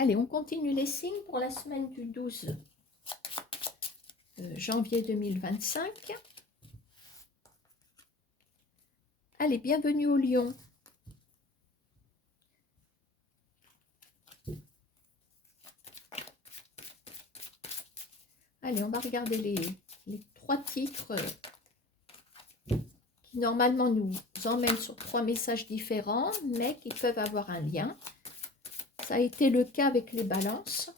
Allez, on continue les signes pour la semaine du 12 janvier 2025. Allez, bienvenue au Lion. Allez, on va regarder les 3 titres qui normalement nous emmènent sur 3 messages différents, mais qui peuvent avoir un lien. Ça a été le cas avec les balances,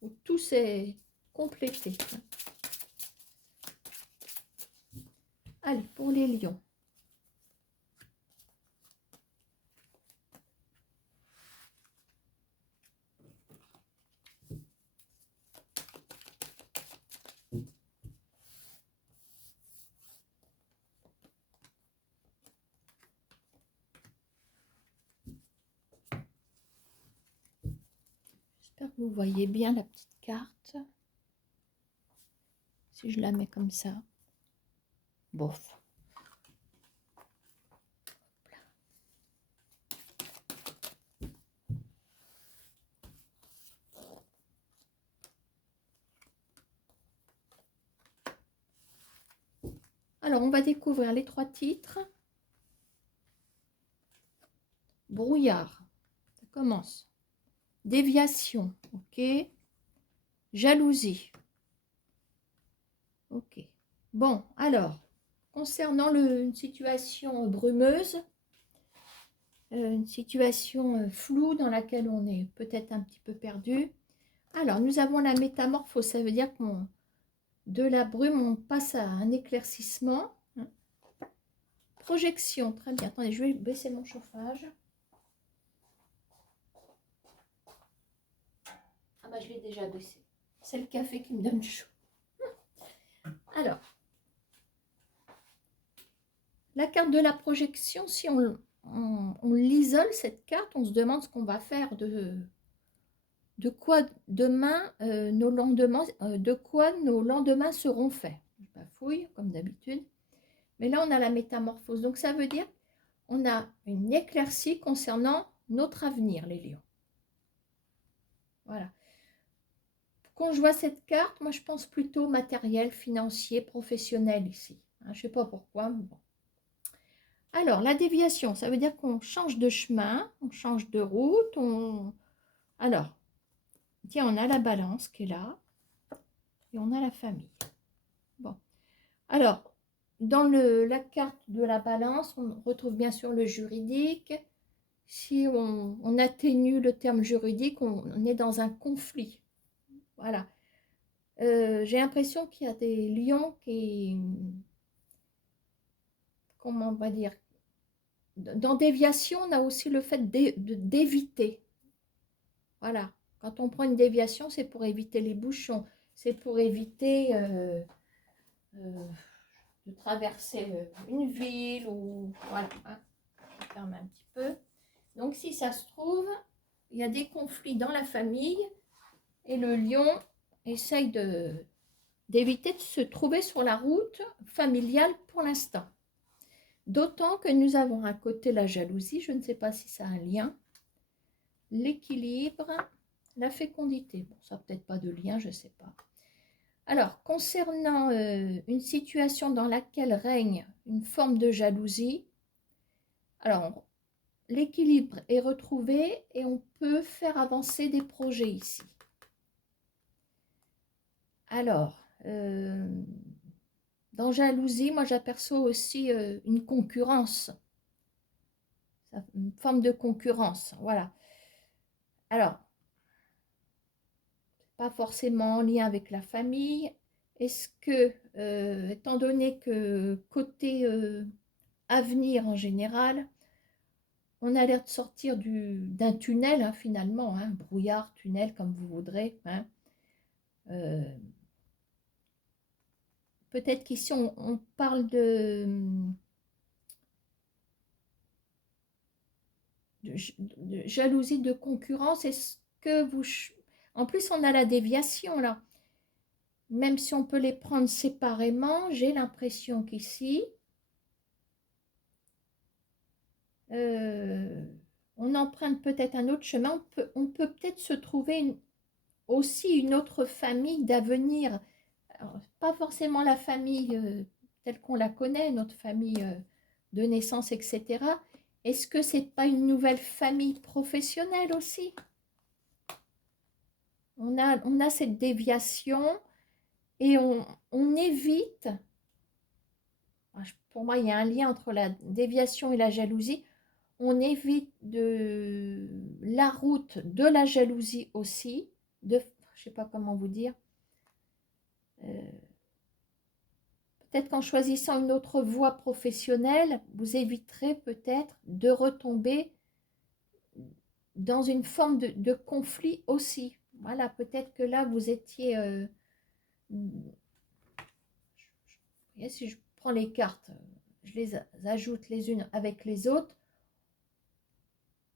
où tout s'est complété. Allez, pour les lions. J'espère que vous voyez bien la petite carte. Si je la mets comme ça. Bof. Alors, on va découvrir les 3 titres. Brouillard, ça commence. Déviation, ok. Jalousie, ok. Bon, alors, concernant une situation brumeuse, une situation floue dans laquelle on est peut-être un petit peu perdu. Alors, nous avons la métamorphose, ça veut dire qu'on de la brume, on passe à un éclaircissement. Projection, très bien. Attendez, je vais baisser mon chauffage. Ah bah je l'ai déjà baissé. C'est le café qui me donne chaud. Alors, la carte de la projection, si on l'isole, cette carte, on se demande ce qu'on va faire de quoi demain nos lendemains, de quoi nos lendemains seront faits. Je bafouille comme d'habitude. Mais là, on a la métamorphose. Donc, ça veut dire on a une éclaircie concernant notre avenir, les lions. Voilà. Quand je vois cette carte, moi, je pense plutôt matériel, financier, professionnel ici. Je ne sais pas pourquoi, mais bon. Alors, la déviation, ça veut dire qu'on change de chemin, on change de route. Alors, tiens, on a la balance qui est là et on a la famille. Bon. Alors, dans la carte de la balance, on retrouve bien sûr le juridique. Si on atténue le terme juridique, on est dans un conflit. Voilà. J'ai l'impression qu'il y a des lions qui, comment on va dire, dans déviation, on a aussi le fait d'éviter. Voilà. Quand on prend une déviation, c'est pour éviter les bouchons. C'est pour éviter de traverser une ville ou... Voilà. Hein. Je ferme un petit peu. Donc, si ça se trouve, il y a des conflits dans la famille et le lion essaye d'éviter de se trouver sur la route familiale pour l'instant. D'autant que nous avons à côté la jalousie, je ne sais pas si ça a un lien, l'équilibre, la fécondité. Bon, ça n'a peut-être pas de lien, je ne sais pas. Alors, concernant une situation dans laquelle règne une forme de jalousie, alors, l'équilibre est retrouvé et on peut faire avancer des projets ici. Alors, dans jalousie, moi j'aperçois aussi une concurrence, une forme de concurrence, voilà. Alors, pas forcément en lien avec la famille. Est-ce que, étant donné que côté avenir en général, on a l'air de sortir d'un tunnel, hein, finalement, hein, brouillard, tunnel, comme vous voudrez. Hein. Peut-être qu'ici, on parle de jalousie, de concurrence. Est-ce que vous... En plus, on a la déviation, là. Même si on peut les prendre séparément, j'ai l'impression qu'ici... on emprunte peut-être un autre chemin, on peut peut-être se trouver aussi une autre famille d'avenir. Pas forcément la famille telle qu'on la connaît, notre famille de naissance, etc. Est-ce que c'est pas une nouvelle famille professionnelle aussi? On a cette déviation et on évite, pour moi il y a un lien entre la déviation et la jalousie, on évite la route de la jalousie aussi, je ne sais pas comment vous dire, peut-être qu'en choisissant une autre voie professionnelle, vous éviterez peut-être de retomber dans une forme de conflit aussi. Voilà, peut-être que là, vous étiez... si je prends les cartes, je les ajoute les unes avec les autres,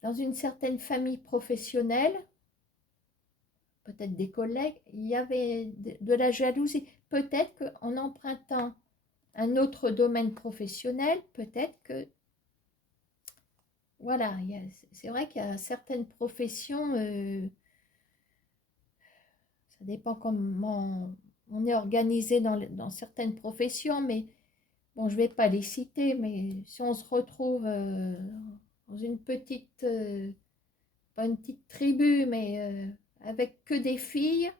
dans une certaine famille professionnelle, peut-être des collègues, il y avait de la jalousie. Peut-être qu'en empruntant un autre domaine professionnel, peut-être que, voilà, c'est vrai qu'il y a certaines professions, ça dépend comment on est organisé dans certaines professions, mais bon, je ne vais pas les citer, mais si on se retrouve dans une petite, pas une petite tribu, mais avec que des filles,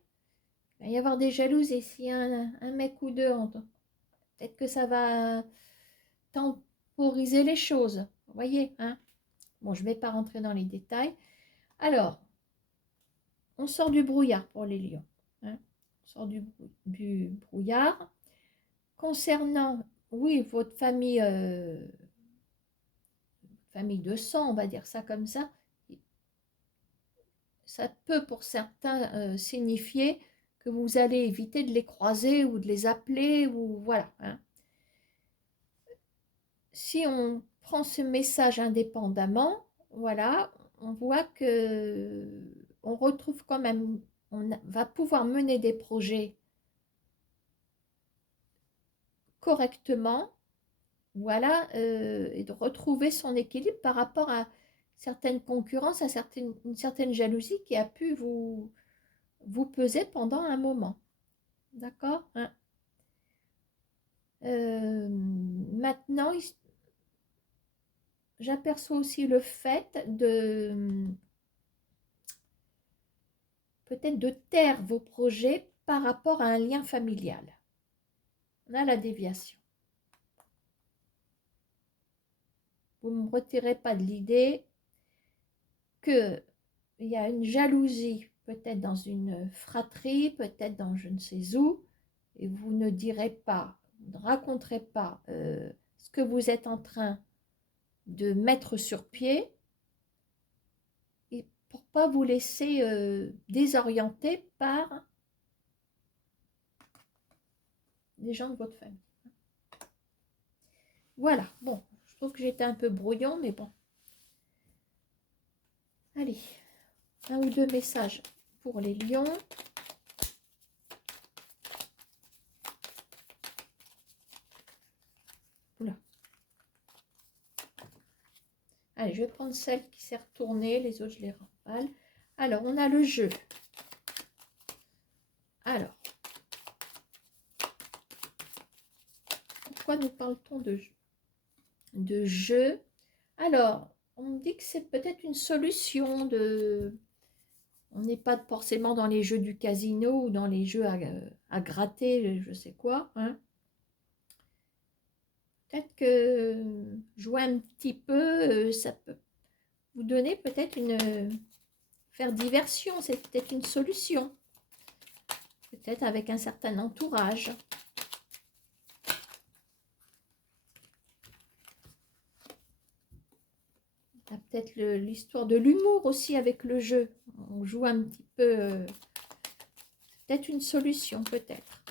il va y avoir des jalousies. S'il y a un mec ou deux, peut-être que ça va temporiser les choses. Vous voyez, hein? Bon, je ne vais pas rentrer dans les détails. Alors, on sort du brouillard pour les lions. Hein? On sort du brouillard. Concernant, oui, votre famille de sang, on va dire ça comme ça peut pour certains signifier que vous allez éviter de les croiser ou de les appeler, ou voilà. Hein. Si on prend ce message indépendamment, voilà, on voit que on retrouve quand même, on va pouvoir mener des projets correctement, voilà, et de retrouver son équilibre par rapport à certaines concurrences, à une certaine jalousie qui a pu vous peser pendant un moment. D'accord, hein. Maintenant, j'aperçois aussi le fait de peut-être de taire vos projets par rapport à un lien familial. On a la déviation. Vous ne me retirez pas de l'idée qu'il y a une jalousie, peut-être dans une fratrie, peut-être dans je ne sais où, et vous ne direz pas, ne raconterez pas ce que vous êtes en train de mettre sur pied, et pour pas vous laisser désorienter par des gens de votre famille. Voilà, bon, je trouve que j'étais un peu brouillon, mais bon. Allez, un ou deux messages pour les lions. Oula. Allez, je vais prendre celle qui s'est retournée, les autres je les rempale. Alors, on a le jeu. Alors, pourquoi nous parle-t-on de jeu? Alors, on me dit que c'est peut-être une solution de... On n'est pas forcément dans les jeux du casino ou dans les jeux à gratter, je sais quoi. Hein. Peut-être que jouer un petit peu, ça peut vous donner peut-être faire diversion, c'est peut-être une solution. Peut-être avec un certain entourage. Il y a peut-être l'histoire de l'humour aussi avec le jeu. On joue un petit peu. Peut-être une solution, peut-être.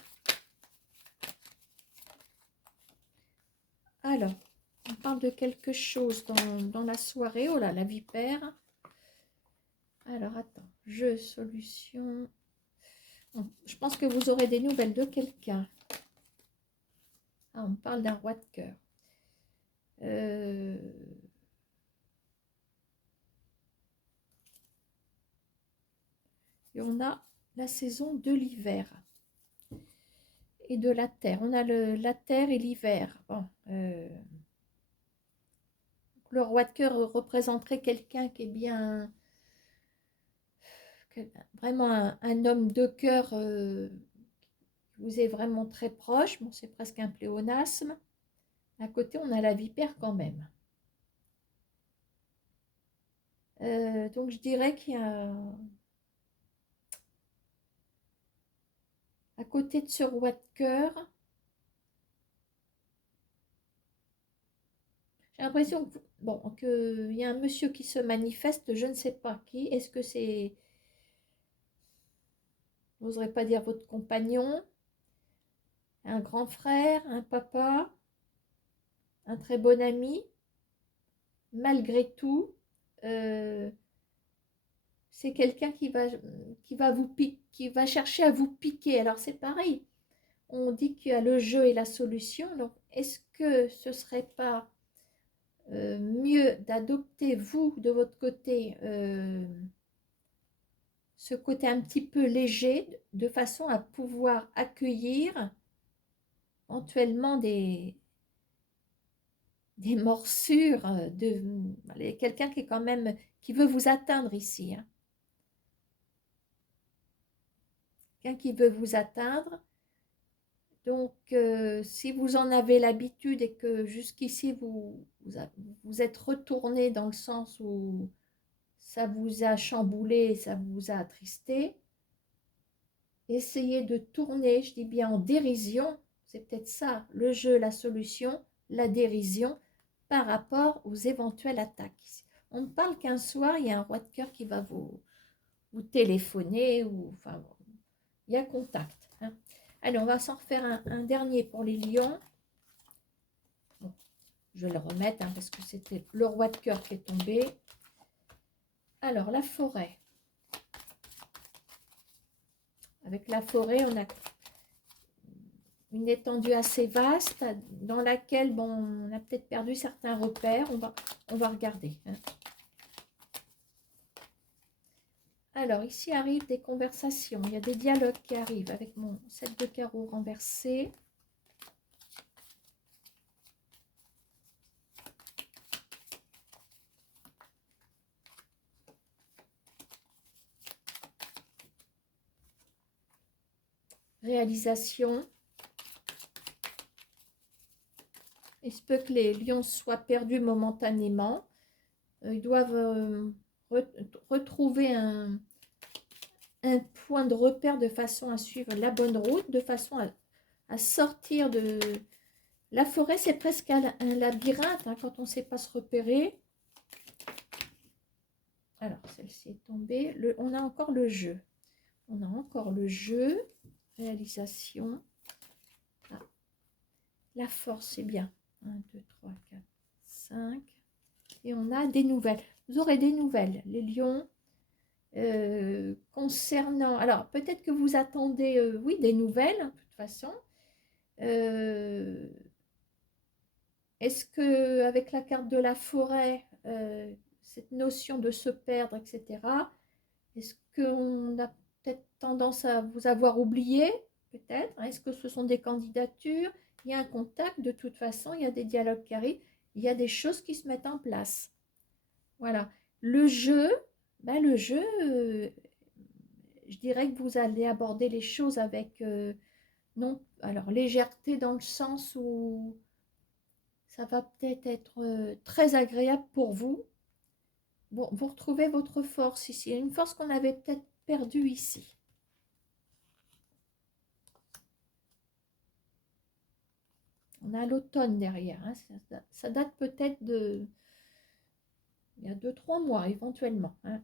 Alors, on parle de quelque chose dans la soirée. Oh là, la vipère. Alors, attends. Jeu, solution. Je pense que vous aurez des nouvelles de quelqu'un. Ah, on parle d'un roi de cœur. Et on a la saison de l'hiver et de la terre. On a la terre et l'hiver. Bon, le roi de cœur représenterait quelqu'un qui est bien, vraiment un homme de cœur qui vous est vraiment très proche. Bon, c'est presque un pléonasme. À côté, on a la vipère quand même. Donc, je dirais qu'il y a, à côté de ce roi de cœur, j'ai l'impression que, bon, qu'il y a un monsieur qui se manifeste, je ne sais pas qui. Est-ce que c'est, n'oserais pas dire votre compagnon, un grand frère, un papa, un très bon ami? Malgré tout, euh, c'est quelqu'un qui va chercher à vous piquer. Alors c'est pareil, on dit qu'il y a le jeu et la solution. Donc est-ce que ce serait pas mieux d'adopter vous de votre côté ce côté un petit peu léger de façon à pouvoir accueillir éventuellement des morsures de quelqu'un qui est quand même qui veut vous atteindre ici, hein. Quelqu'un qui veut vous atteindre. Donc, si vous en avez l'habitude et que jusqu'ici vous êtes retourné dans le sens où ça vous a chamboulé, ça vous a attristé, essayez de tourner, je dis bien en dérision, c'est peut-être ça, le jeu, la solution, la dérision par rapport aux éventuelles attaques. On me parle qu'un soir, il y a un roi de cœur qui va vous téléphoner, ou enfin, il y a contact, hein. Allez, on va s'en refaire un dernier pour les lions. Bon, je vais le remettre hein, parce que c'était le roi de cœur qui est tombé. Alors, la forêt. Avec la forêt, on a une étendue assez vaste dans laquelle, bon, on a peut-être perdu certains repères. On va regarder, hein. Alors, ici arrivent des conversations. Il y a des dialogues qui arrivent avec mon 7 de carreau renversé. Réalisation. Il se peut que les lions soient perdus momentanément. Ils doivent retrouver un point de repère de façon à suivre la bonne route, de façon à sortir de... La forêt, c'est presque un labyrinthe hein, quand on ne sait pas se repérer. Alors, celle-ci est tombée. On a encore le jeu. On a encore le jeu. Réalisation. Ah. La force, c'est bien. 1, 2, 3, 4, 5. Et on a des nouvelles. Vous aurez des nouvelles, les lions. Concernant... Alors, peut-être que vous attendez, oui, des nouvelles, hein, de toute façon. Est-ce que avec la carte de la forêt, cette notion de se perdre, etc., est-ce qu'on a peut-être tendance à vous avoir oublié, peut-être? Est-ce que ce sont des candidatures? Il y a un contact, de toute façon, il y a des dialogues qui arrivent, il y a des choses qui se mettent en place. Voilà. Le jeu, ben le jeu, je dirais que vous allez aborder les choses avec, non, alors légèreté dans le sens où ça va peut-être être très agréable pour vous. Bon, vous retrouvez votre force ici, une force qu'on avait peut-être perdue ici. On a l'automne derrière, hein. Ça date peut-être de il y a 2-3 mois éventuellement, hein.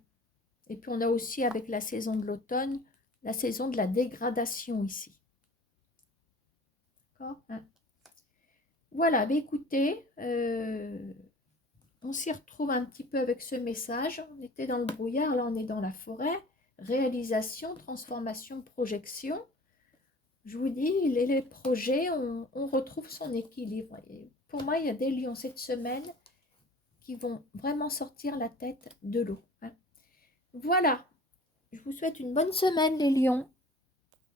Et puis on a aussi avec la saison de l'automne, la saison de la dégradation ici. D'accord, hein. Voilà, bah écoutez, on s'y retrouve un petit peu avec ce message. On était dans le brouillard, là on est dans la forêt. Réalisation, transformation, projection. Je vous dis, les projets, on retrouve son équilibre. Et pour moi, il y a des lions cette semaine qui vont vraiment sortir la tête de l'eau, hein. Voilà, Je vous souhaite une bonne semaine, les lions.